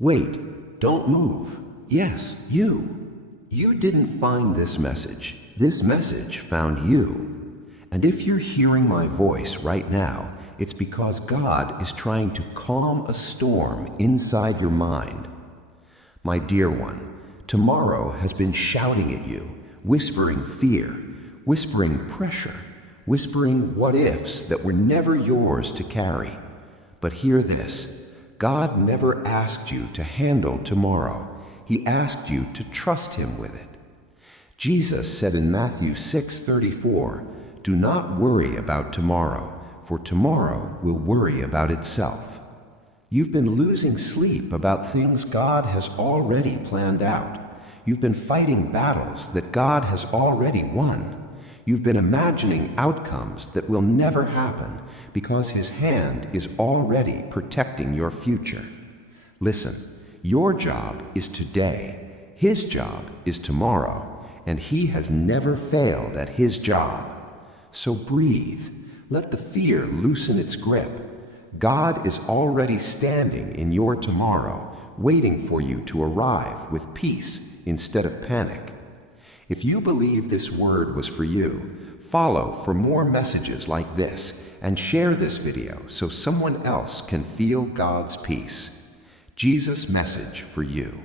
Wait, don't move. Yes, you. You didn't find this message. This message found you. And if you're hearing my voice right now, it's because God is trying to calm a storm inside your mind. My dear one, tomorrow has been shouting at you, whispering fear, whispering pressure, whispering what ifs that were never yours to carry. But hear this. God never asked you to handle tomorrow. He asked you to trust Him with it. Jesus said in Matthew 6:34, "Do not worry about tomorrow, for tomorrow will worry about itself." You've been losing sleep about things God has already planned out. You've been fighting battles that God has already won. You've been imagining outcomes that will never happen because His hand is already protecting your future. Listen, your job is today. His job is tomorrow, and He has never failed at His job. So breathe. Let the fear loosen its grip. God is already standing in your tomorrow, waiting for you to arrive with peace instead of panic. If you believe this word was for you, follow for more messages like this and share this video so someone else can feel God's peace. Jesus' message for you.